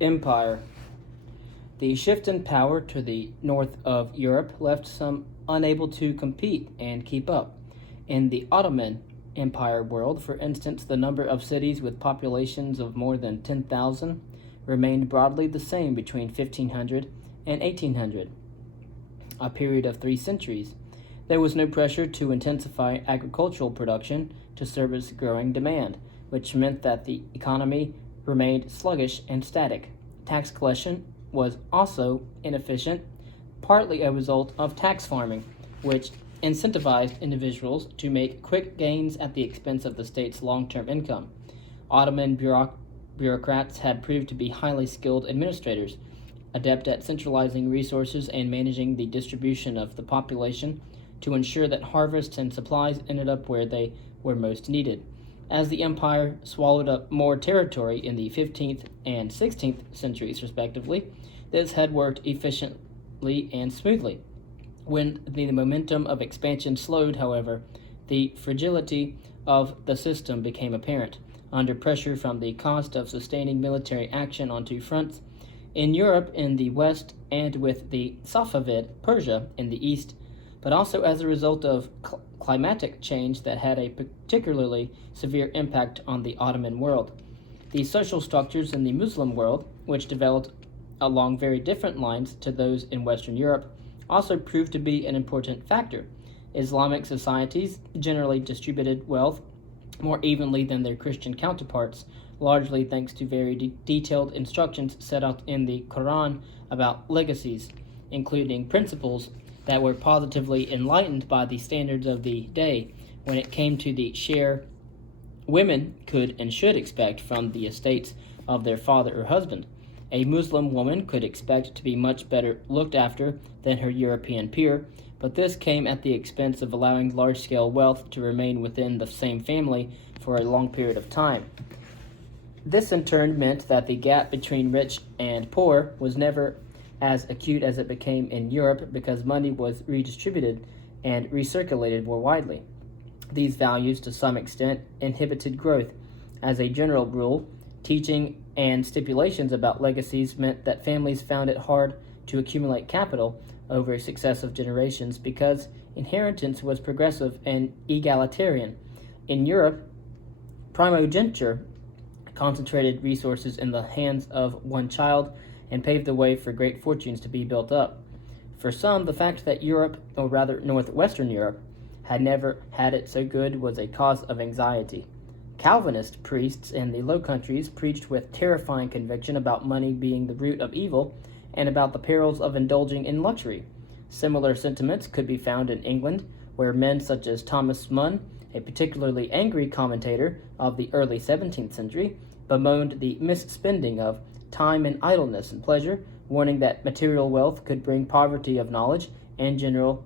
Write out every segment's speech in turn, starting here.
Empire. The shift in power to the north of Europe left some unable to compete and keep up. In the Ottoman Empire world, for instance, the number of cities with populations of more than 10,000 remained broadly the same between 1500 and 1800, a period of 3 centuries. There was no pressure to intensify agricultural production to service growing demand, which meant that the economy remained sluggish and static. Tax collection was also inefficient, partly a result of tax farming, which incentivized individuals to make quick gains at the expense of the state's long-term income. Ottoman bureaucrats had proved to be highly skilled administrators, adept at centralizing resources and managing the distribution of the population to ensure that harvests and supplies ended up where they were most needed. As the empire swallowed up more territory in the 15th and 16th centuries, respectively, this had worked efficiently and smoothly. When the momentum of expansion slowed, however, the fragility of the system became apparent. Under pressure from the cost of sustaining military action on 2 fronts, in Europe in the west and with the Safavid Persia in the east, but also as a result of climatic change that had a particularly severe impact on the Ottoman world. The social structures in the Muslim world, which developed along very different lines to those in Western Europe, also proved to be an important factor. Islamic societies generally distributed wealth more evenly than their Christian counterparts, largely thanks to very detailed instructions set out in the Quran about legacies, including principles that were positively enlightened by the standards of the day when it came to the share women could and should expect from the estates of their father or husband. A Muslim woman could expect to be much better looked after than her European peer, but this came at the expense of allowing large-scale wealth to remain within the same family for a long period of time. This in turn meant that the gap between rich and poor was never as acute as it became in Europe because money was redistributed and recirculated more widely. These values, to some extent, inhibited growth. As a general rule, teaching and stipulations about legacies meant that families found it hard to accumulate capital over successive generations because inheritance was progressive and egalitarian. In Europe, primogeniture concentrated resources in the hands of one child and paved the way for great fortunes to be built up. For some, the fact that Europe, or rather northwestern Europe, had never had it so good was a cause of anxiety. Calvinist priests in the Low Countries preached with terrifying conviction about money being the root of evil and about the perils of indulging in luxury. Similar sentiments could be found in England, where men such as Thomas Mun, a particularly angry commentator of the early 17th century, bemoaned the misspending of time in idleness and pleasure, warning that material wealth could bring poverty of knowledge and general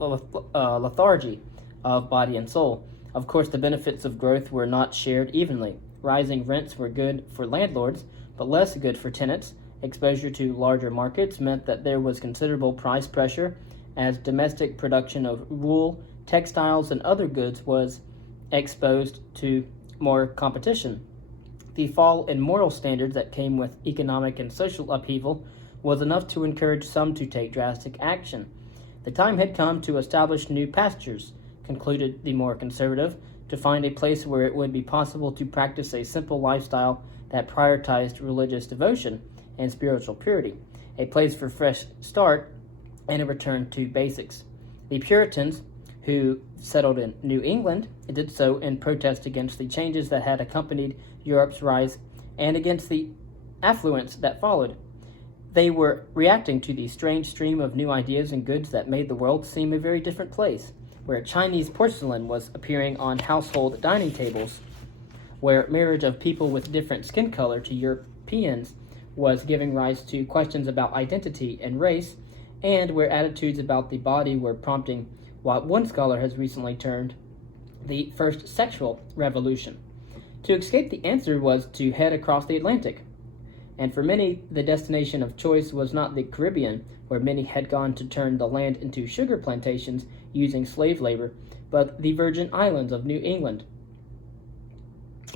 lethargy of body and soul. Of course, the benefits of growth were not shared evenly. Rising rents were good for landlords, but less good for tenants. Exposure to larger markets meant that there was considerable price pressure, as domestic production of wool, textiles, and other goods was exposed to more competition. The fall in moral standards that came with economic and social upheaval was enough to encourage some to take drastic action. The time had come to establish new pastures, concluded the more conservative, to find a place where it would be possible to practice a simple lifestyle that prioritized religious devotion and spiritual purity, a place for fresh start and a return to basics. The Puritans, who settled in New England, did so in protest against the changes that had accompanied Europe's rise and against the affluence that followed. They were reacting to the strange stream of new ideas and goods that made the world seem a very different place, where Chinese porcelain was appearing on household dining tables, where marriage of people with different skin color to Europeans was giving rise to questions about identity and race, and where attitudes about the body were prompting what one scholar has recently termed the first sexual revolution. To escape the answer was to head across the Atlantic, and for many, the destination of choice was not the Caribbean, where many had gone to turn the land into sugar plantations using slave labor, but the Virgin Islands of New England,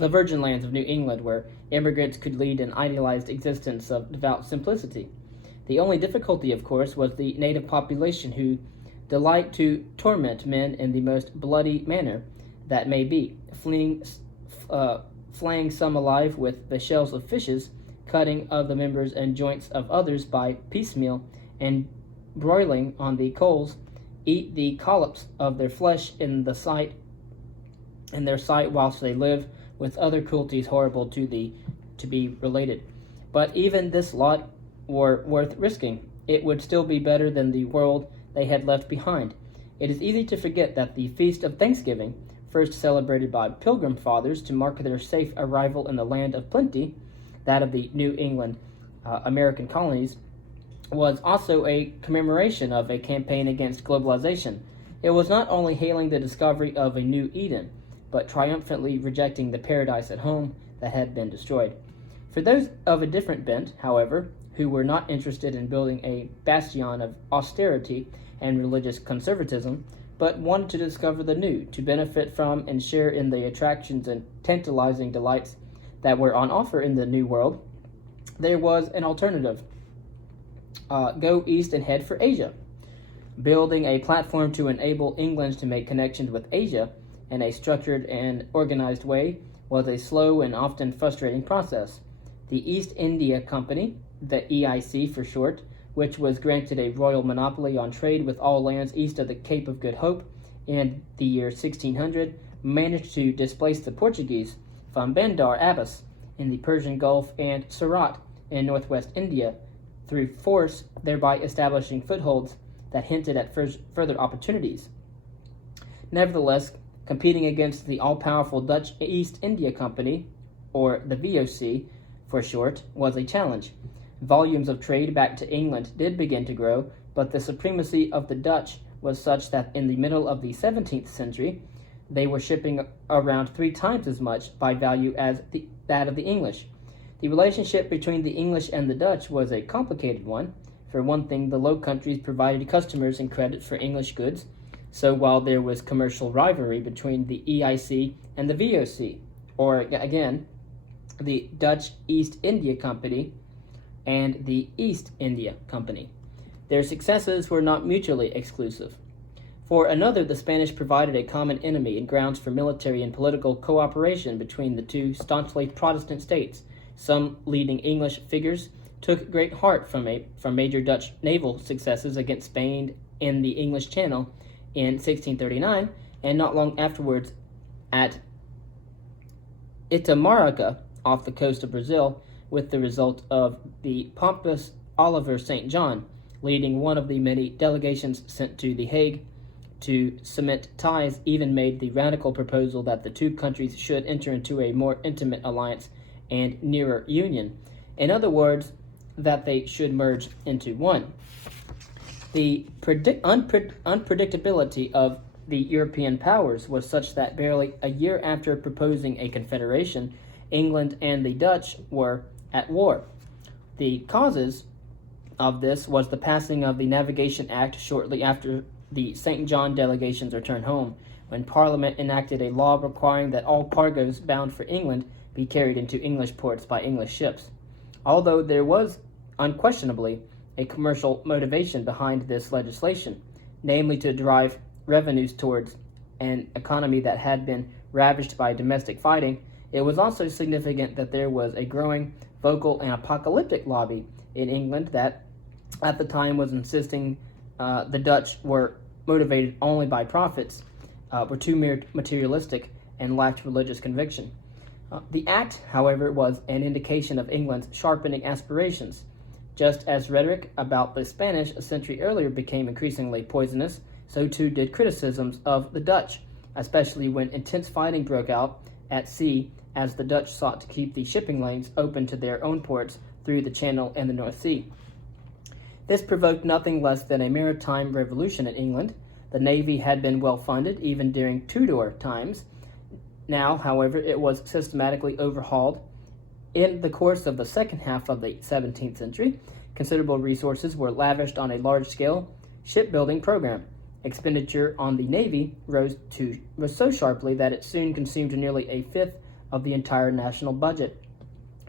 the virgin lands of New England, where immigrants could lead an idealized existence of devout simplicity. The only difficulty, of course, was the native population, who delight to torment men in the most bloody manner that may be, flaying some alive with the shells of fishes, cutting of the members and joints of others by piecemeal, and broiling on the coals, eat the collops of their flesh in their sight whilst they live, with other cruelties horrible to be related. But even this lot were worth risking. It would still be better than the world they had left behind. It is easy to forget that the Feast of Thanksgiving, first celebrated by Pilgrim Fathers to mark their safe arrival in the land of plenty, that of the New England American colonies, was also a commemoration of a campaign against globalization. It was not only hailing the discovery of a new Eden, but triumphantly rejecting the paradise at home that had been destroyed. For those of a different bent, however, who were not interested in building a bastion of austerity and religious conservatism, but wanted to discover the new, to benefit from and share in the attractions and tantalizing delights that were on offer in the New World, there was an alternative. Go east and head for Asia. Building a platform to enable England to make connections with Asia in a structured and organized way was a slow and often frustrating process. The East India Company, the EIC for short, which was granted a royal monopoly on trade with all lands east of the Cape of Good Hope in the year 1600, managed to displace the Portuguese from Bandar Abbas in the Persian Gulf and Surat in northwest India through force, thereby establishing footholds that hinted at further opportunities. Nevertheless, competing against the all-powerful Dutch East India Company, or the VOC for short, was a challenge. Volumes of trade back to England did begin to grow, but the supremacy of the Dutch was such that in the middle of the 17th century, they were shipping around 3 times as much by value as that of the English. The relationship between the English and the Dutch was a complicated one. For one thing, the Low Countries provided customers and credit for English goods, so while there was commercial rivalry between the EIC and the VOC, or again, the Dutch East India Company and the East India Company, their successes were not mutually exclusive. For another, the Spanish provided a common enemy and grounds for military and political cooperation between the two staunchly Protestant states. Some leading English figures took great heart from major Dutch naval successes against Spain in the English Channel in 1639, and not long afterwards at Itamaraca off the coast of Brazil, with the result of the pompous Oliver St. John leading one of the many delegations sent to The Hague to cement ties, even made the radical proposal that the two countries should enter into a more intimate alliance and nearer union. In other words, that they should merge into one. The unpredictability of the European powers was such that barely a year after proposing a confederation, England and the Dutch were at war. The causes of this was the passing of the Navigation Act shortly after the St. John delegations returned home, when Parliament enacted a law requiring that all cargoes bound for England be carried into English ports by English ships. Although there was unquestionably a commercial motivation behind this legislation, namely to drive revenues towards an economy that had been ravaged by domestic fighting, it was also significant that there was a growing, vocal, and apocalyptic lobby in England that, at the time, was insisting the Dutch were motivated only by profits, were too materialistic, and lacked religious conviction. The act, however, was an indication of England's sharpening aspirations. Just as rhetoric about the Spanish a century earlier became increasingly poisonous, so too did criticisms of the Dutch, especially when intense fighting broke out at sea as the Dutch sought to keep the shipping lanes open to their own ports through the Channel and the North Sea. This provoked nothing less than a maritime revolution in England. The navy had been well funded even during Tudor times. Now, however, it was systematically overhauled. In the course of the second half of the 17th century, considerable resources were lavished on a large-scale shipbuilding program. Expenditure on the navy rose so sharply that it soon consumed nearly a fifth of the entire national budget.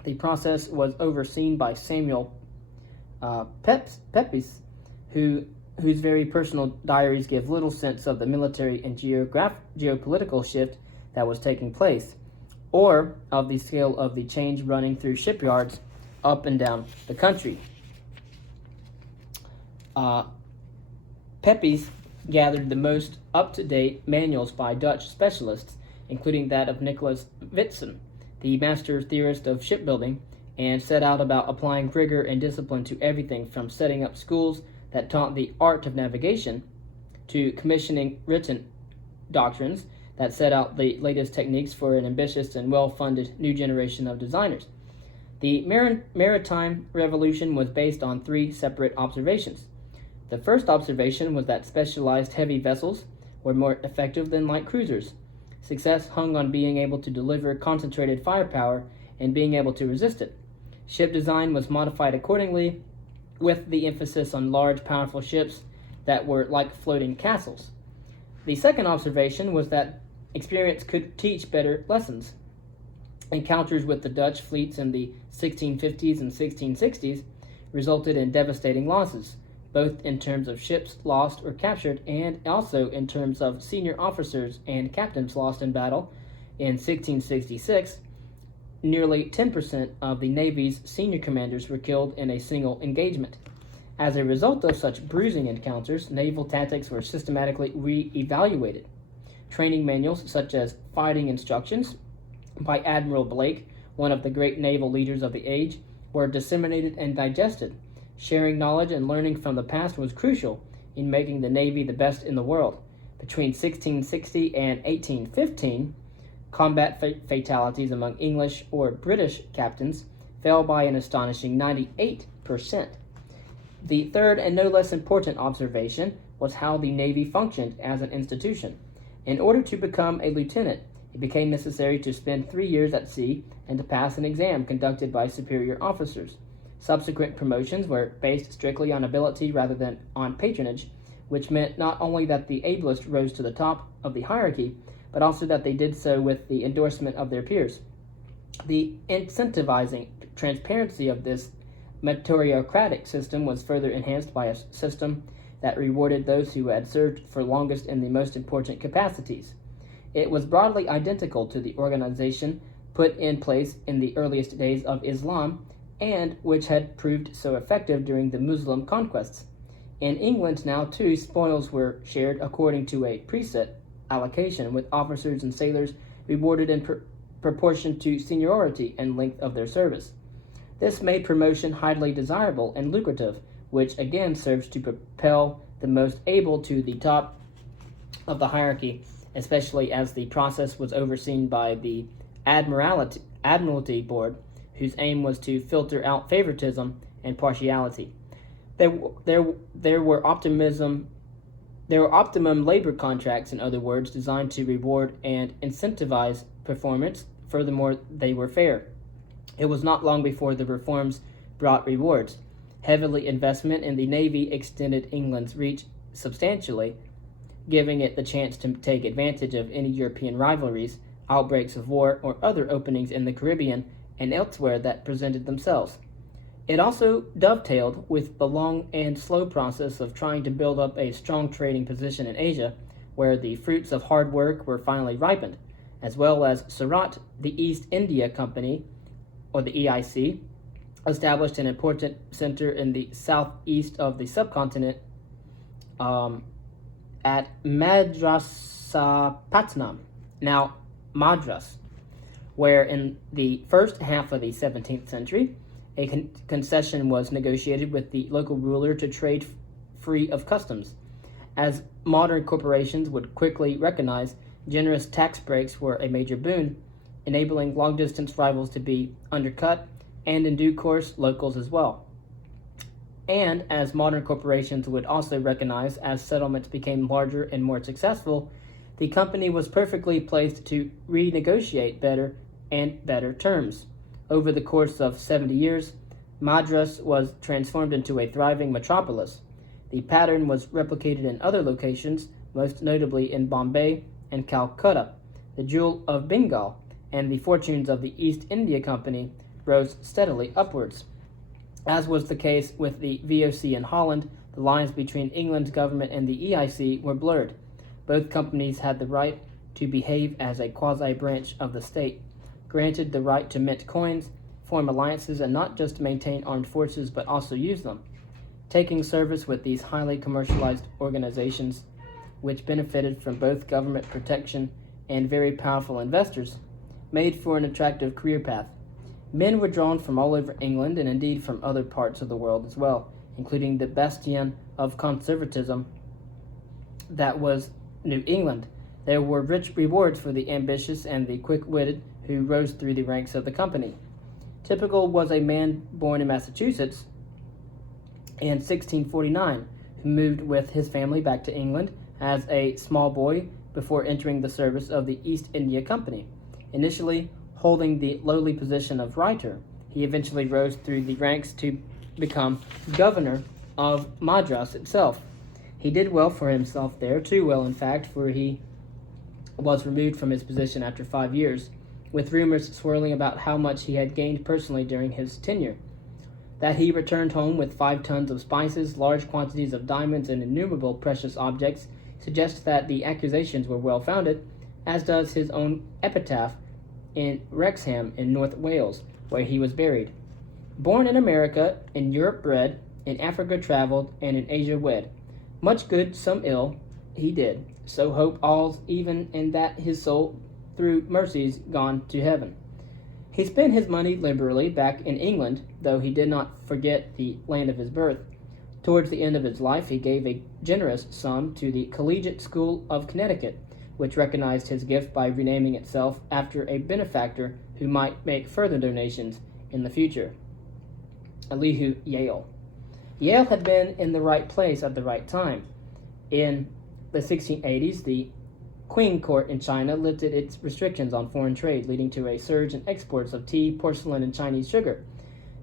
The process was overseen by Samuel Pepys, whose very personal diaries give little sense of the military and geopolitical shift that was taking place, or of the scale of the change running through shipyards up and down the country. Pepys gathered the most up-to-date manuals by Dutch specialists, including that of Nicholas Witsen, the master theorist of shipbuilding, and set out about applying rigor and discipline to everything from setting up schools that taught the art of navigation to commissioning written doctrines that set out the latest techniques for an ambitious and well-funded new generation of designers. The Maritime Revolution was based on three separate observations. The first observation was that specialized heavy vessels were more effective than light cruisers. Success hung on being able to deliver concentrated firepower and being able to resist it. Ship design was modified accordingly, with the emphasis on large, powerful ships that were like floating castles. The second observation was that experience could teach better lessons. Encounters with the Dutch fleets in the 1650s and 1660s resulted in devastating losses, both in terms of ships lost or captured and also in terms of senior officers and captains lost in battle. In 1666, nearly 10% of the Navy's senior commanders were killed in a single engagement. As a result of such bruising encounters, naval tactics were systematically re-evaluated. Training manuals such as Fighting Instructions by Admiral Blake, one of the great naval leaders of the age, were disseminated and digested. Sharing knowledge and learning from the past was crucial in making the Navy the best in the world. Between 1660 and 1815, combat fatalities among English or British captains fell by an astonishing 98%. The third and no less important observation was how the Navy functioned as an institution. In order to become a lieutenant, it became necessary to spend 3 years at sea and to pass an exam conducted by superior officers. Subsequent promotions were based strictly on ability rather than on patronage, which meant not only that the ablest rose to the top of the hierarchy, but also that they did so with the endorsement of their peers. The incentivizing transparency of this meritocratic system was further enhanced by a system that rewarded those who had served for longest in the most important capacities. It was broadly identical to the organization put in place in the earliest days of Islam, and which had proved so effective during the Muslim conquests. In England now, too, spoils were shared according to a preset allocation, with officers and sailors rewarded in proportion to seniority and length of their service. This made promotion highly desirable and lucrative, which again serves to propel the most able to the top of the hierarchy, especially as the process was overseen by the Admiralty Board, whose aim was to filter out favoritism and partiality. There were optimum labor contracts, in other words, designed to reward and incentivize performance. Furthermore, they were fair. It was not long before the reforms brought rewards. Heavily investment in the Navy extended England's reach substantially, giving it the chance to take advantage of any European rivalries, outbreaks of war, or other openings in the Caribbean and elsewhere that presented themselves. It also dovetailed with the long and slow process of trying to build up a strong trading position in Asia, where the fruits of hard work were finally ripened, as well as Surat, the East India Company, or the EIC, established an important center in the southeast of the subcontinent at Madrasapatnam, now Madras, where in the first half of the 17th century, a concession was negotiated with the local ruler to trade free of customs. As modern corporations would quickly recognize, generous tax breaks were a major boon, enabling long-distance rivals to be undercut, and in due course, locals as well. And as modern corporations would also recognize, as settlements became larger and more successful, the company was perfectly placed to renegotiate better and better terms. Over the course of 70 years, Madras was transformed into a thriving metropolis. The pattern was replicated in other locations, most notably in Bombay and Calcutta, the jewel of Bengal, and the fortunes of the East India Company rose steadily upwards. As was the case with the VOC in Holland, the lines between England's government and the EIC were blurred. Both companies had the right to behave as a quasi-branch of the state, granted the right to mint coins, form alliances, and not just maintain armed forces but also use them. Taking service with these highly commercialized organizations, which benefited from both government protection and very powerful investors, made for an attractive career path. Men were drawn from all over England and indeed from other parts of the world as well, including the bastion of conservatism that was New England. There were rich rewards for the ambitious and the quick-witted who rose through the ranks of the company. Typical was a man born in Massachusetts in 1649 who moved with his family back to England as a small boy before entering the service of the East India Company. Initially holding the lowly position of writer, he eventually rose through the ranks to become governor of Madras itself. He did well for himself there, too well in fact, for he was removed from his position after 5 years, with rumors swirling about how much he had gained personally during his tenure. That he returned home with 5 tons of spices, large quantities of diamonds, and innumerable precious objects suggests that the accusations were well founded, as does his own epitaph in Wrexham in North Wales, where he was buried. Born in America, in Europe bred, in Africa traveled, and in Asia wed. Much good, some ill, he did. So hope all's even, and that his soul, through mercies, gone to heaven. He spent his money liberally back in England, though he did not forget the land of his birth. Towards the end of his life, he gave a generous sum to the Collegiate School of Connecticut, which recognized his gift by renaming itself after a benefactor who might make further donations in the future. Elihu Yale. Yale had been in the right place at the right time. In the 1680s, the Qing court in China lifted its restrictions on foreign trade, leading to a surge in exports of tea, porcelain, and Chinese sugar.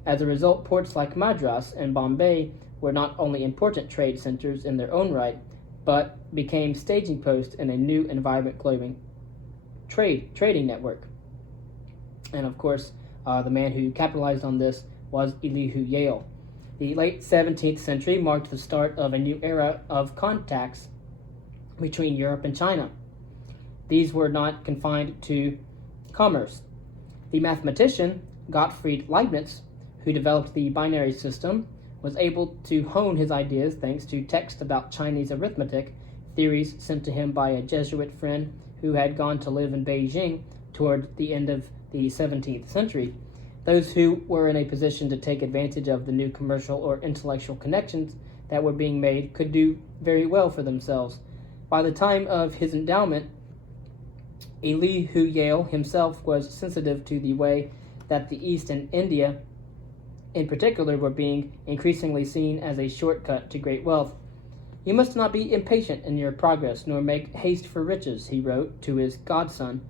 As a result, ports like Madras and Bombay were not only important trade centers in their own right, but became staging posts in a new and vibrant global trading network. And of course, the man who capitalized on this was Elihu Yale. The late 17th century marked the start of a new era of contacts between Europe and China. These were not confined to commerce. The mathematician Gottfried Leibniz, who developed the binary system, was able to hone his ideas thanks to texts about Chinese arithmetic, theories sent to him by a Jesuit friend who had gone to live in Beijing toward the end of the 17th century. Those who were in a position to take advantage of the new commercial or intellectual connections that were being made could do very well for themselves. By the time of his endowment, Elihu Yale himself was sensitive to the way that the East and India in particular were being increasingly seen as a shortcut to great wealth. "You must not be impatient in your progress, nor make haste for riches," he wrote to his godson,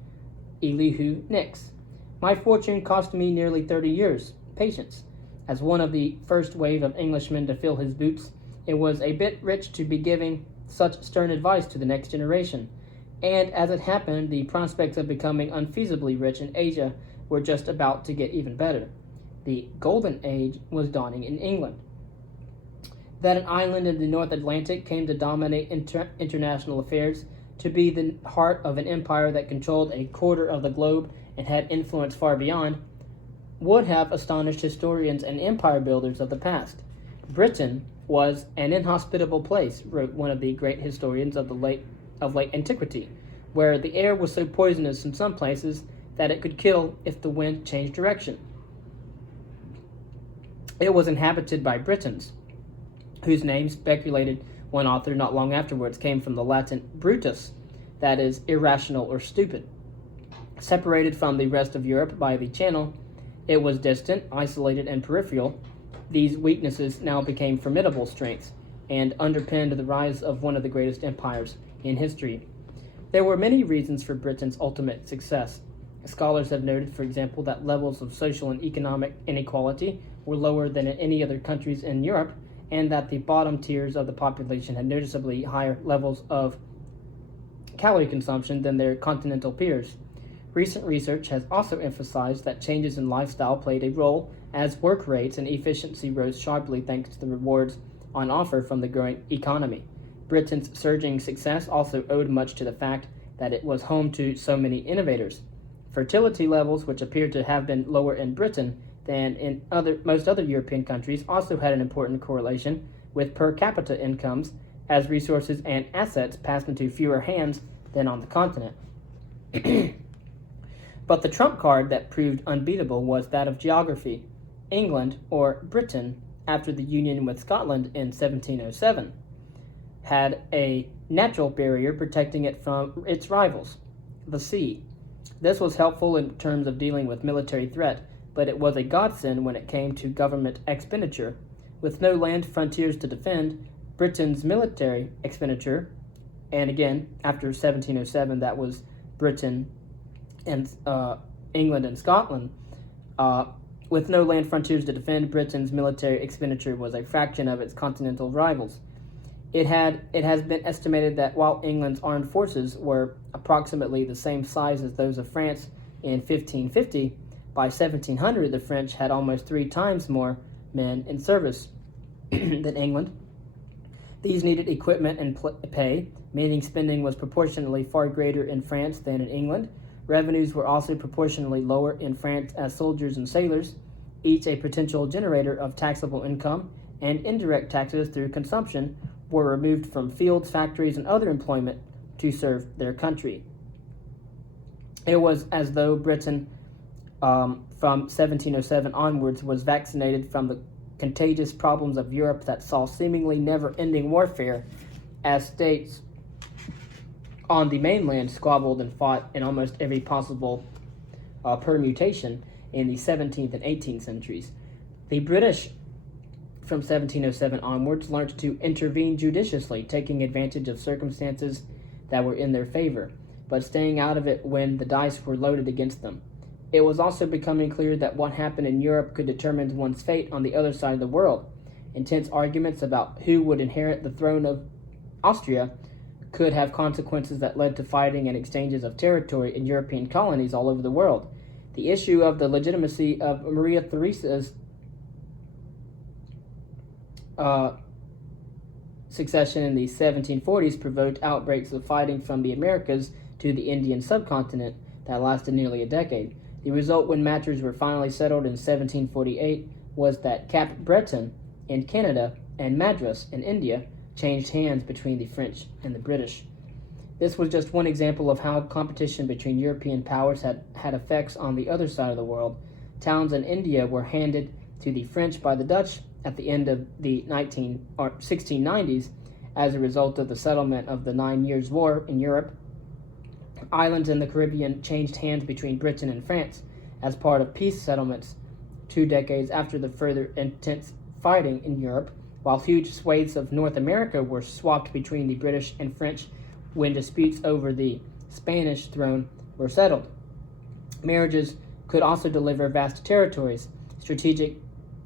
Elihu Nix. "My fortune cost me nearly 30 years' patience. As one of the first wave of Englishmen to fill his boots, it was a bit rich to be giving such stern advice to the next generation. And as it happened, the prospects of becoming unfeasibly rich in Asia were just about to get even better. The Golden Age was dawning in England. That an island in the North Atlantic came to dominate international affairs, to be the heart of an empire that controlled a quarter of the globe and had influence far beyond, would have astonished historians and empire builders of the past. Britain was an inhospitable place, wrote one of the great historians of late antiquity, where the air was so poisonous in some places that it could kill if the wind changed direction. It was inhabited by Britons, whose name, speculated one author not long afterwards, came from the Latin brutus, that is, irrational or stupid. Separated from the rest of Europe by the Channel, it was distant, isolated, and peripheral. These weaknesses now became formidable strengths and underpinned the rise of one of the greatest empires in history. There were many reasons for Britain's ultimate success. Scholars have noted, for example, that levels of social and economic inequality were lower than in any other countries in Europe, and that the bottom tiers of the population had noticeably higher levels of calorie consumption than their continental peers. Recent research has also emphasized that changes in lifestyle played a role, as work rates and efficiency rose sharply thanks to the rewards on offer from the growing economy. Britain's surging success also owed much to the fact that it was home to so many innovators. Fertility levels, which appear to have been lower in Britain than in most other European countries, also had an important correlation with per capita incomes, as resources and assets passed into fewer hands than on the continent. But the trump card that proved unbeatable was that of geography. England, or Britain, after the union with Scotland in 1707, had a natural barrier protecting it from its rivals, the sea. This was helpful in terms of dealing with military threat, but it was a godsend when it came to government expenditure. With no land frontiers to defend, Britain's military expenditure, and again, after 1707, that was Britain and England and Scotland, with no land frontiers to defend, Britain's military expenditure was a fraction of its continental rivals. It has been estimated that while England's armed forces were approximately the same size as those of France in 1550, by 1700 the French had almost 3 times more men in service than England. These needed equipment and pay, meaning spending was proportionally far greater in France than in England. Revenues were also proportionally lower in France as soldiers and sailors, each a potential generator of taxable income, and indirect taxes through consumption were removed from fields, factories, and other employment to serve their country. It was as though Britain, from 1707 onwards, was vaccinated from the contagious problems of Europe that saw seemingly never-ending warfare, as states on the mainland squabbled and fought in almost every possible permutation in the 17th and 18th centuries. The British, from 1707 onwards, learned to intervene judiciously, taking advantage of circumstances that were in their favor, but staying out of it when the dice were loaded against them. It was also becoming clear that what happened in Europe could determine one's fate on the other side of the world. Intense arguments about who would inherit the throne of Austria could have consequences that led to fighting and exchanges of territory in European colonies all over the world. The issue of the legitimacy of Maria Theresa's succession in the 1740s provoked outbreaks of fighting from the Americas to the Indian subcontinent that lasted nearly a decade. The result, when matters were finally settled in 1748, was that Cap Breton in Canada and Madras in India changed hands between the French and the British. This was just one example of how competition between European powers had effects on the other side of the world. Towns in India were handed to the French by the Dutch at the end of the 1690s as a result of the settlement of the 9 Years' War in Europe. Islands in the Caribbean changed hands between Britain and France as part of peace settlements 2 decades after the further intense fighting in Europe, while huge swathes of North America were swapped between the British and French when disputes over the Spanish throne were settled. Marriages could also deliver vast territories. Strategic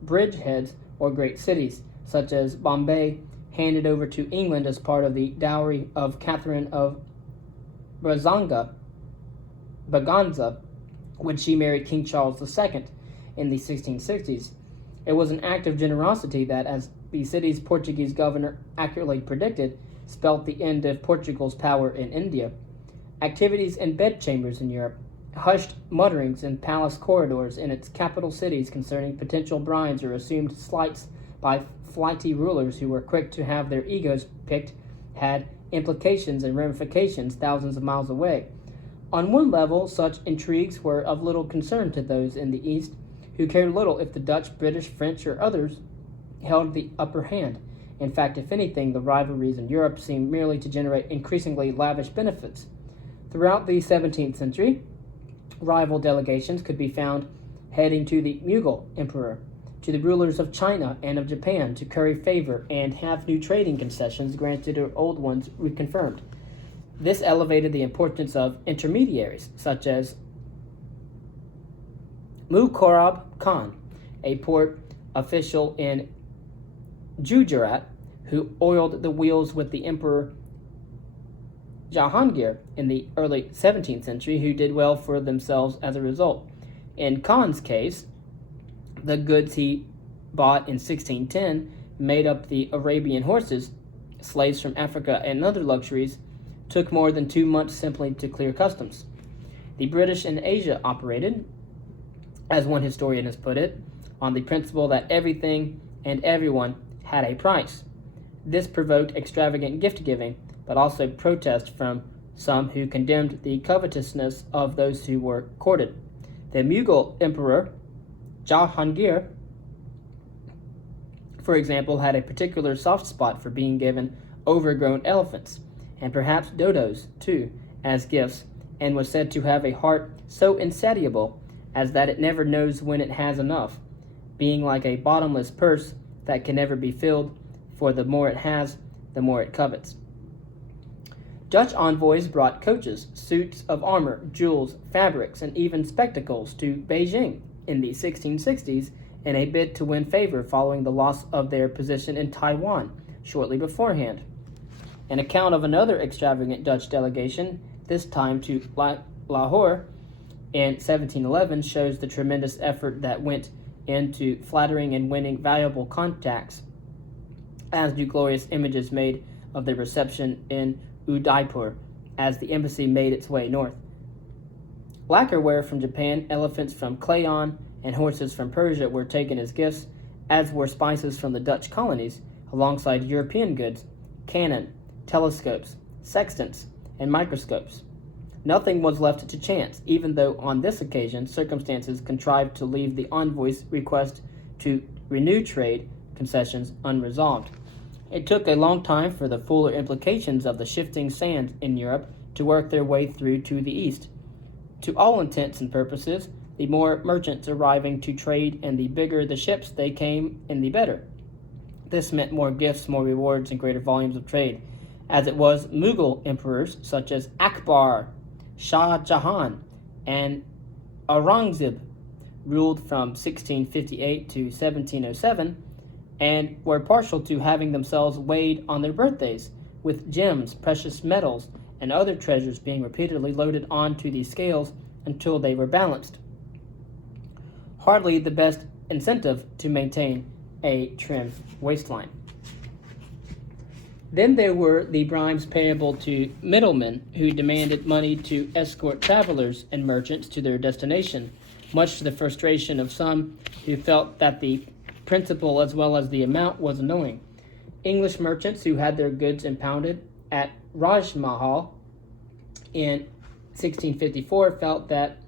bridgeheads or great cities, such as Bombay, handed over to England as part of the dowry of Catherine of Braganza when she married King Charles II in the 1660s. It was an act of generosity that, as the city's Portuguese governor accurately predicted, spelt the end of Portugal's power in India. Activities in bedchambers in Europe, hushed mutterings in palace corridors in its capital cities concerning potential brides or assumed slights by flighty rulers who were quick to have their egos picked, had implications and ramifications thousands of miles away. On one level, such intrigues were of little concern to those in the East, who cared little if the Dutch, British, French, or others held the upper hand. In fact, if anything, the rivalries in Europe seemed merely to generate increasingly lavish benefits. Throughout the 17th century, rival delegations could be found heading to the Mughal emperor, to the rulers of China and of Japan to curry favor and have new trading concessions granted or old ones reconfirmed. This elevated the importance of intermediaries, such as Mukarrab Khan, a port official in Gujarat, who oiled the wheels with the Emperor Jahangir in the early 17th century, who did well for themselves as a result. In Khan's case, the goods he bought in 1610 made up the Arabian horses, slaves from Africa, and other luxuries, took more than 2 months simply to clear customs. The British in Asia operated, as one historian has put it, on the principle that everything and everyone had a price. This provoked extravagant gift-giving, but also protest from some who condemned the covetousness of those who were courted. The Mughal emperor, Jahangir, for example, had a particular soft spot for being given overgrown elephants, and perhaps dodos, too, as gifts, and was said to have a heart so insatiable as that it never knows when it has enough, being like a bottomless purse that can never be filled, for the more it has, the more it covets. Dutch envoys brought coaches, suits of armor, jewels, fabrics, and even spectacles to Beijing in the 1660s in a bid to win favor following the loss of their position in Taiwan shortly beforehand. An account of another extravagant Dutch delegation, this time to Lahore in 1711, shows the tremendous effort that went into flattering and winning valuable contacts, as do glorious images made of the reception in Udaipur as the embassy made its way north. Lacquerware from Japan, elephants from Klaon, and horses from Persia were taken as gifts, as were spices from the Dutch colonies, alongside European goods, cannon, telescopes, sextants, and microscopes. Nothing was left to chance, even though on this occasion circumstances contrived to leave the envoy's request to renew trade concessions unresolved. It took a long time for the fuller implications of the shifting sands in Europe to work their way through to the east. To all intents and purposes, the more merchants arriving to trade and the bigger the ships they came and the better. This meant more gifts, more rewards, and greater volumes of trade, as it was Mughal emperors such as Akbar, Shah Jahan, and Aurangzeb ruled from 1658 to 1707, and were partial to having themselves weighed on their birthdays, with gems, precious metals, and other treasures being repeatedly loaded onto the scales until they were balanced. Hardly the best incentive to maintain a trim waistline. Then there were the bribes payable to middlemen who demanded money to escort travelers and merchants to their destination, much to the frustration of some who felt that the principle as well as the amount was annoying. English merchants who had their goods impounded at Rajmahal in 1654 felt that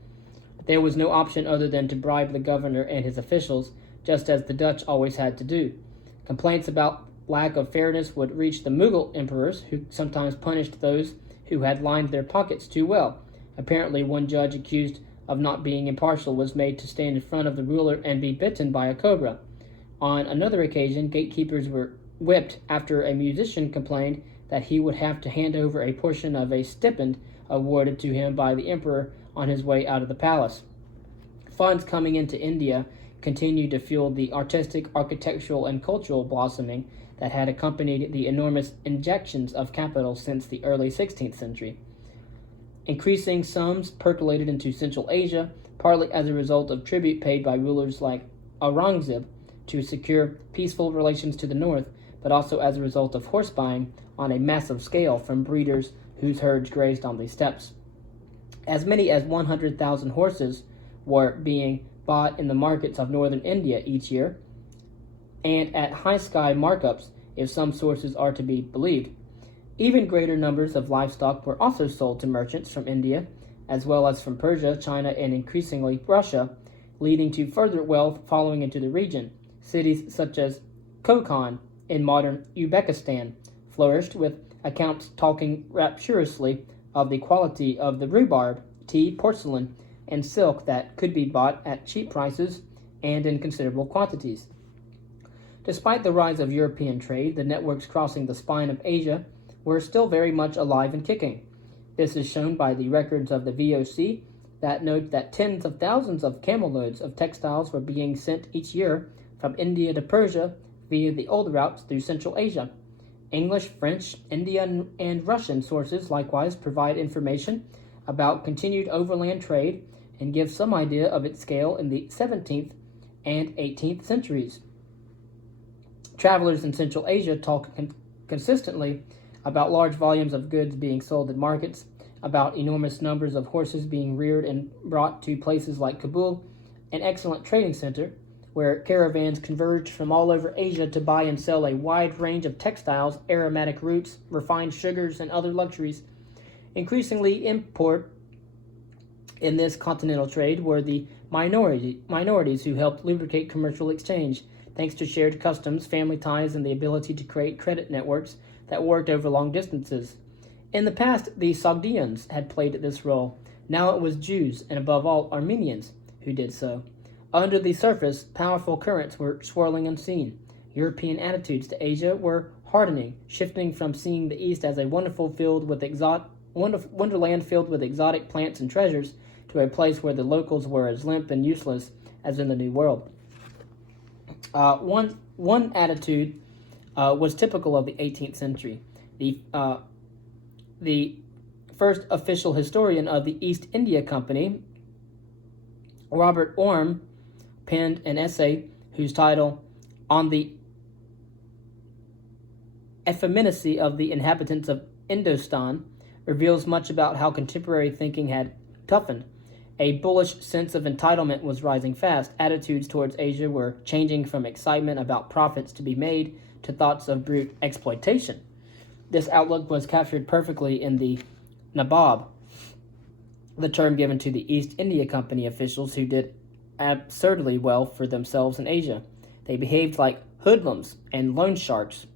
there was no option other than to bribe the governor and his officials, just as the Dutch always had to do. Complaints about lack of fairness would reach the Mughal emperors, who sometimes punished those who had lined their pockets too well. Apparently, one judge accused of not being impartial was made to stand in front of the ruler and be bitten by a cobra. On another occasion, gatekeepers were whipped after a musician complained that he would have to hand over a portion of a stipend awarded to him by the emperor on his way out of the palace. Funds coming into India continued to fuel the artistic, architectural, and cultural blossoming that had accompanied the enormous injections of capital since the early 16th century. Increasing sums percolated into Central Asia, partly as a result of tribute paid by rulers like Aurangzeb to secure peaceful relations to the north, but also as a result of horse buying on a massive scale from breeders whose herds grazed on the steppes. As many as 100,000 horses were being bought in the markets of northern India each year, and at high sky markups, if some sources are to be believed. Even greater numbers of livestock were also sold to merchants from India, as well as from Persia, China, and increasingly Russia, leading to further wealth following into the region. Cities such as Kokand in modern Uzbekistan flourished, with accounts talking rapturously of the quality of the rhubarb, tea, porcelain, and silk that could be bought at cheap prices and in considerable quantities. Despite the rise of European trade, the networks crossing the spine of Asia were still very much alive and kicking. This is shown by the records of the VOC that note that tens of thousands of camel loads of textiles were being sent each year from India to Persia via the old routes through Central Asia, English, French, Indian, and Russian sources likewise provide information about continued overland trade and give some idea of its scale in the 17th and 18th centuries. Travelers in Central Asia talk consistently about large volumes of goods being sold in markets, about enormous numbers of horses being reared and brought to places like Kabul, an excellent trading center, where caravans converged from all over Asia to buy and sell a wide range of textiles, aromatic roots, refined sugars, and other luxuries. Increasingly import in this continental trade were the minorities who helped lubricate commercial exchange, thanks to shared customs, family ties, and the ability to create credit networks that worked over long distances. In the past, the Sogdians had played this role. Now it was Jews, and above all, Armenians, who did so. Under the surface, powerful currents were swirling unseen. European attitudes to Asia were hardening, shifting from seeing the East as a wonderland filled with exotic plants and treasures to a place where the locals were as limp and useless as in the New World. One attitude was typical of the 18th century. The first official historian of the East India Company, Robert Orme, penned an essay whose title, On the Effeminacy of the Inhabitants of Indostan, reveals much about how contemporary thinking had toughened. A bullish sense of entitlement was rising fast. Attitudes towards Asia were changing from excitement about profits to be made to thoughts of brute exploitation. This outlook was captured perfectly in the Nabob, the term given to the East India Company officials who did absurdly well for themselves in Asia. They behaved like hoodlums and loan sharks,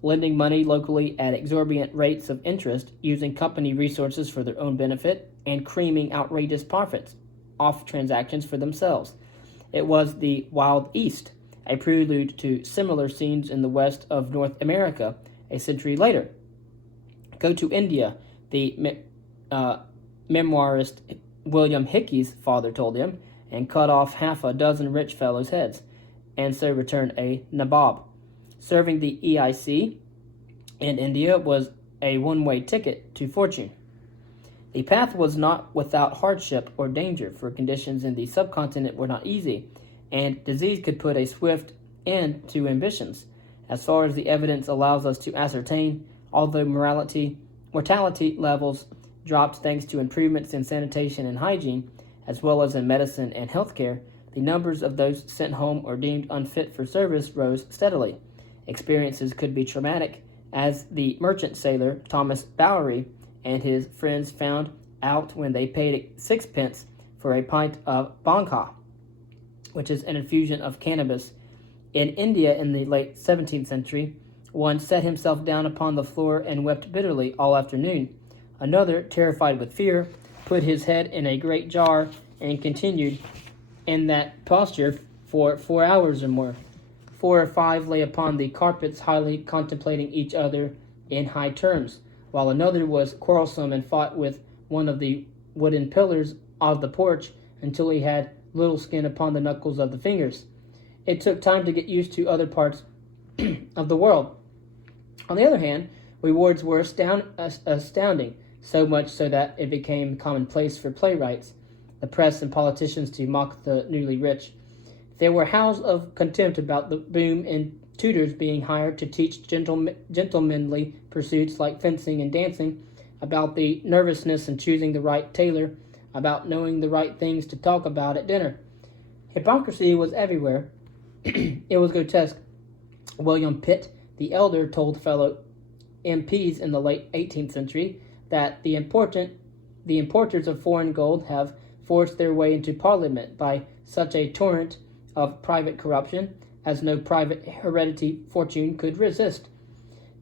lending money locally at exorbitant rates of interest, using company resources for their own benefit, and creaming outrageous profits off transactions for themselves. It was the Wild East, a prelude to similar scenes in the west of North America a century later. Go to India, the memoirist William Hickey's father told him, and cut off half a dozen rich fellows' heads, and so returned a nabob. Serving the EIC in India was a one-way ticket to fortune. The path was not without hardship or danger, for conditions in the subcontinent were not easy, and disease could put a swift end to ambitions. As far as the evidence allows us to ascertain, although mortality levels dropped thanks to improvements in sanitation and hygiene, as well as in medicine and healthcare, the numbers of those sent home or deemed unfit for service rose steadily. Experiences could be traumatic, as the merchant sailor Thomas Bowery and his friends found out when they paid 6 pence for a pint of bangka, which is an infusion of cannabis. In India in the late 17th century, one set himself down upon the floor and wept bitterly all afternoon. Another, terrified with fear, put his head in a great jar and continued in that posture for 4 hours or more. 4 or 5 lay upon the carpets, highly contemplating each other in high terms, while another was quarrelsome and fought with one of the wooden pillars of the porch until he had little skin upon the knuckles of the fingers. It took time to get used to other parts of the world. On the other hand, rewards were astounding, so much so that it became commonplace for playwrights, the press, and politicians to mock the newly rich. There were howls of contempt about the boom in tutors being hired to teach gentlemanly pursuits like fencing and dancing, about the nervousness in choosing the right tailor, about knowing the right things to talk about at dinner. Hypocrisy was everywhere. It was grotesque. William Pitt, the elder, told fellow MPs in the late 18th century that the importers of foreign gold have forced their way into Parliament by such a torrent of private corruption as no private hereditary fortune could resist.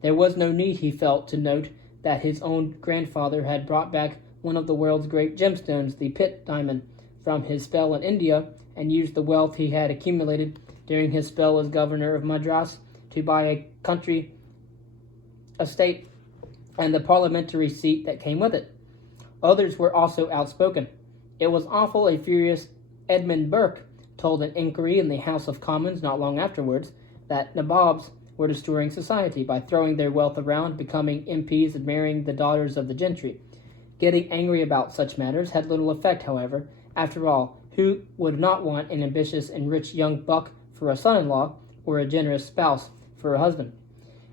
There was no need, he felt, to note that his own grandfather had brought back one of the world's great gemstones, the Pitt diamond, from his spell in India, and used the wealth he had accumulated during his spell as governor of Madras to buy a country estate and the parliamentary seat that came with it. Others were also outspoken. It was awful, a furious Edmund Burke told an inquiry in the House of Commons not long afterwards, that nabobs were destroying society by throwing their wealth around, becoming MPs, and marrying the daughters of the gentry. Getting angry about such matters had little effect, however. After all, who would not want an ambitious and rich young buck for a son-in-law, or a generous spouse for a husband?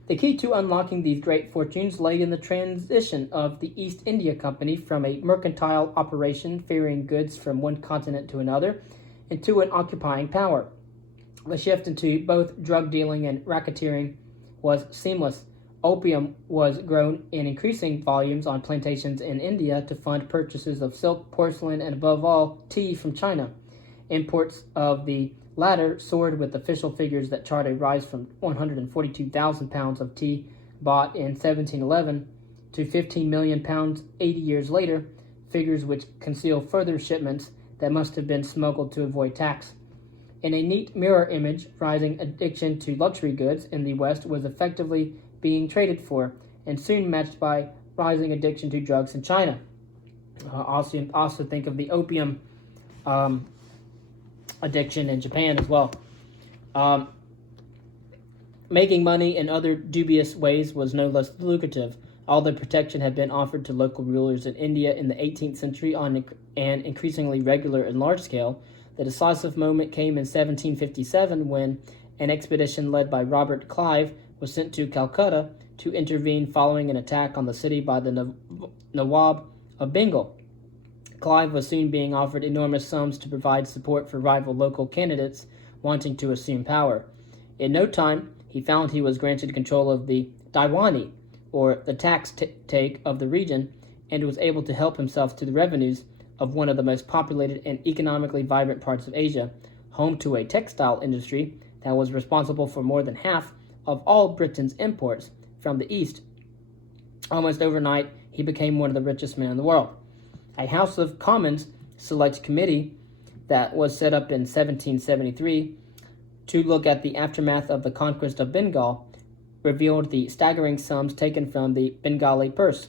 The key to unlocking these great fortunes lay in the transition of the East India Company from a mercantile operation ferrying goods from one continent to another into an occupying power. The shift into both drug dealing and racketeering was seamless. Opium was grown in increasing volumes on plantations in India to fund purchases of silk, porcelain, and above all, tea from China. Imports of the latter soared, with official figures that chart a rise from 142,000 pounds of tea bought in 1711 to 15 million pounds 80 years later, figures which conceal further shipments that must have been smuggled to avoid tax. In a neat mirror image, rising addiction to luxury goods in the West was effectively being traded for, and soon matched by rising addiction to drugs in China. Also think of the opium addiction in Japan as well. Making money in other dubious ways was no less lucrative. Although protection had been offered to local rulers in India in the 18th century on an increasingly regular and large scale, the decisive moment came in 1757 when an expedition led by Robert Clive was sent to Calcutta to intervene following an attack on the city by the Nawab of Bengal. Clive was soon being offered enormous sums to provide support for rival local candidates wanting to assume power. In no time, he found he was granted control of the Diwani, or the tax take of the region, and was able to help himself to the revenues of one of the most populated and economically vibrant parts of Asia, home to a textile industry that was responsible for more than half of all Britain's imports from the East. Almost overnight, he became one of the richest men in the world. A House of Commons Select Committee that was set up in 1773 to look at the aftermath of the conquest of Bengal revealed the staggering sums taken from the Bengali purse.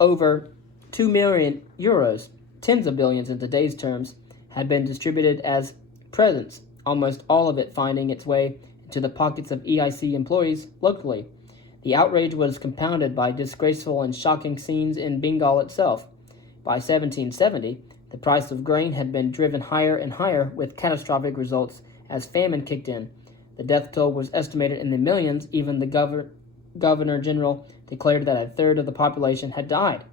Over 2 million euros, tens of billions in today's terms, had been distributed as presents, almost all of it finding its way into the pockets of EIC employees locally. The outrage was compounded by disgraceful and shocking scenes in Bengal itself. By 1770, the price of grain had been driven higher and higher, with catastrophic results as famine kicked in. The death toll was estimated in the millions. Even the Governor General declared that a third of the population had died.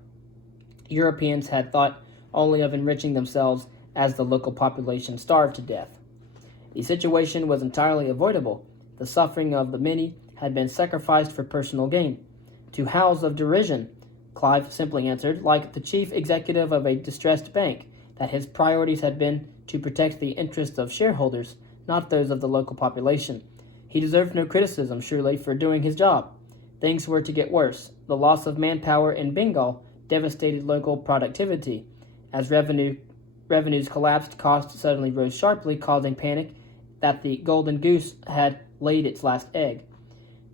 Europeans had thought only of enriching themselves as the local population starved to death. The situation was entirely avoidable. The suffering of the many had been sacrificed for personal gain. To howls of derision, Clive simply answered, like the chief executive of a distressed bank, that his priorities had been to protect the interests of shareholders, not those of the local population. He deserved no criticism, surely, for doing his job. Things were to get worse. The loss of manpower in Bengal devastated local productivity. As revenues collapsed, costs suddenly rose sharply, causing panic that the golden goose had laid its last egg.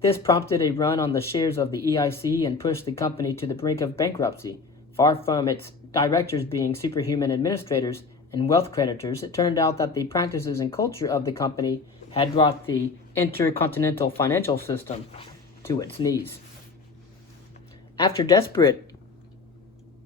This prompted a run on the shares of the EIC and pushed the company to the brink of bankruptcy. Far from its directors being superhuman administrators and wealth creditors, it turned out that the practices and culture of the company had brought the intercontinental financial system to its knees. After desperate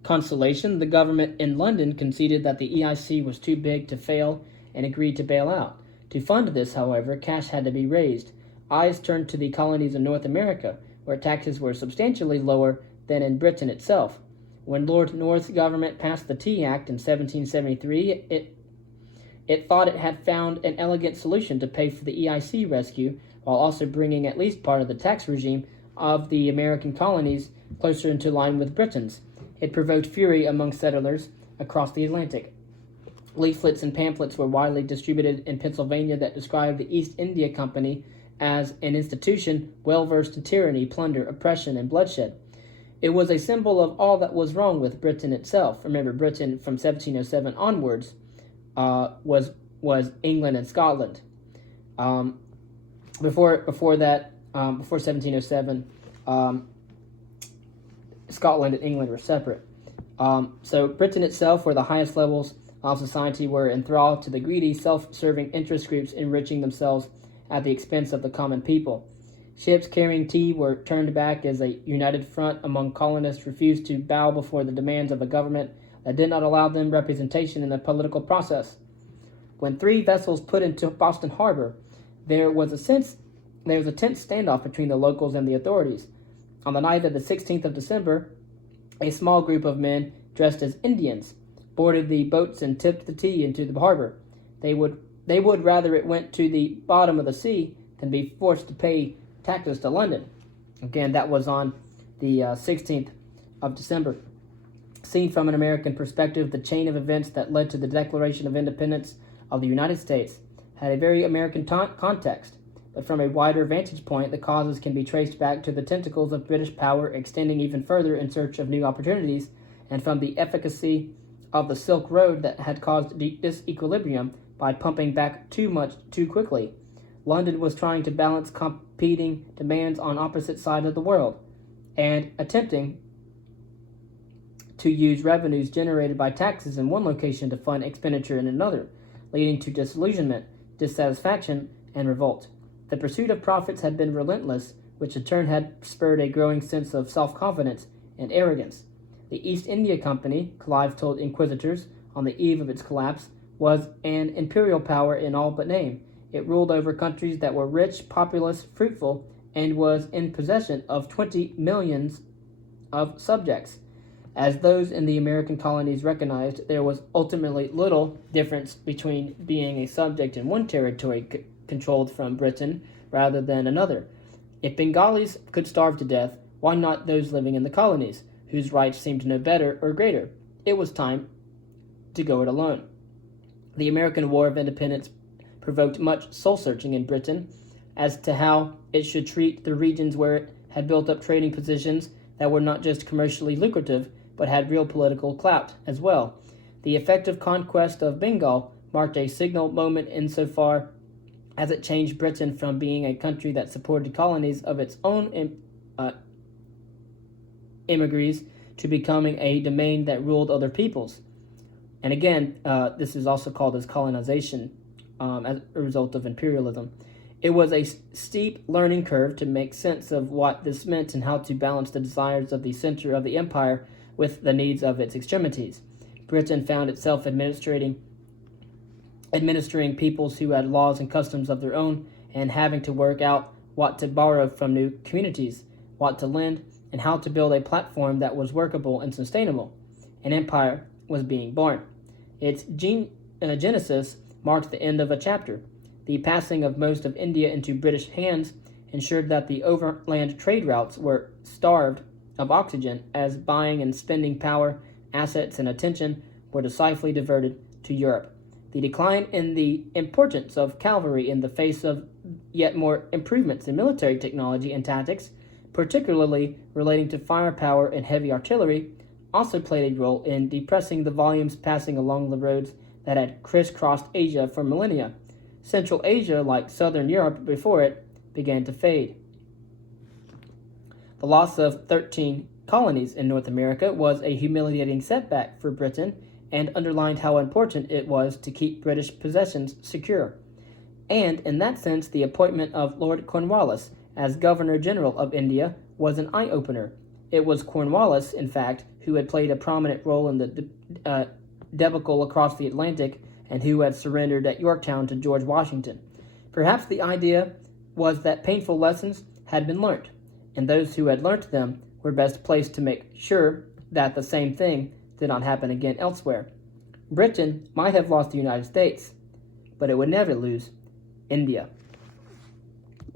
consolation, the government in London conceded that the EIC was too big to fail and agreed to bail out. To fund this, however, cash had to be raised. Eyes turned to the colonies in North America, where taxes were substantially lower than in Britain itself. When Lord North's government passed the Tea Act in 1773, it thought it had found an elegant solution to pay for the EIC rescue, while also bringing at least part of the tax regime of the American colonies closer into line with Britain's. It provoked fury among settlers across the Atlantic. Leaflets and pamphlets were widely distributed in Pennsylvania that described the East India Company as an institution well versed in tyranny, plunder, oppression, and bloodshed. It was a symbol of all that was wrong with Britain itself. Remember, Britain from 1707 onwards was England and Scotland. Before 1707, Scotland and England were separate. So Britain itself, where the highest levels of society were enthralled to the greedy, self-serving interest groups enriching themselves at the expense of the common people. Ships carrying tea were turned back as a united front among colonists refused to bow before the demands of a government that did not allow them representation in the political process. When 3 vessels put into Boston Harbor, there was a tense standoff between the locals and the authorities. On the night of the 16th of December, a small group of men dressed as Indians boarded the boats and tipped the tea into the harbor. They would rather it went to the bottom of the sea than be forced to pay taxes to London. Again, that was on the 16th of December. Seen from an American perspective, the chain of events that led to the Declaration of Independence of the United States had a very American context, but from a wider vantage point, the causes can be traced back to the tentacles of British power extending even further in search of new opportunities, and from the efficacy of the Silk Road that had caused disequilibrium by pumping back too much too quickly. London was trying to balance competing demands on opposite sides of the world, and attempting to use revenues generated by taxes in one location to fund expenditure in another, leading to disillusionment, dissatisfaction, and revolt. The pursuit of profits had been relentless, which in turn had spurred a growing sense of self-confidence and arrogance. The East India Company, Clive told inquisitors on the eve of its collapse, was an imperial power in all but name. It ruled over countries that were rich, populous, fruitful, and was in possession of 20 millions of subjects. As those in the American colonies recognized, there was ultimately little difference between being a subject in one territory controlled from Britain rather than another. If Bengalis could starve to death, why not those living in the colonies, whose rights seemed no better or greater? It was time to go it alone. The American War of Independence provoked much soul-searching in Britain as to how it should treat the regions where it had built up trading positions that were not just commercially lucrative, but had real political clout as well. The effective conquest of Bengal marked a signal moment insofar as it changed Britain from being a country that supported colonies of its own immigrants to becoming a domain that ruled other peoples. And again, this is also called as colonization as a result of imperialism. It was a steep learning curve to make sense of what this meant and how to balance the desires of the center of the empire with the needs of its extremities. Britain found itself administering peoples who had laws and customs of their own, and having to work out what to borrow from new communities, what to lend, and how to build a platform that was workable and sustainable. An empire was being born. Its genesis marked the end of a chapter. The passing of most of India into British hands ensured that the overland trade routes were starved of oxygen, as buying and spending power, assets, and attention were decisively diverted to Europe. The decline in the importance of cavalry in the face of yet more improvements in military technology and tactics, particularly relating to firepower and heavy artillery, also played a role in depressing the volumes passing along the roads that had crisscrossed Asia for millennia. Central Asia, like Southern Europe before it, began to fade. The loss of 13 colonies in North America was a humiliating setback for Britain and underlined how important it was to keep British possessions secure. And, in that sense, the appointment of Lord Cornwallis as Governor-General of India was an eye-opener. It was Cornwallis, in fact, who had played a prominent role in the debacle across the Atlantic and who had surrendered at Yorktown to George Washington. Perhaps the idea was that painful lessons had been learnt, and those who had learnt them were best placed to make sure that the same thing did not happen again elsewhere. Britain might have lost the United States, but it would never lose India.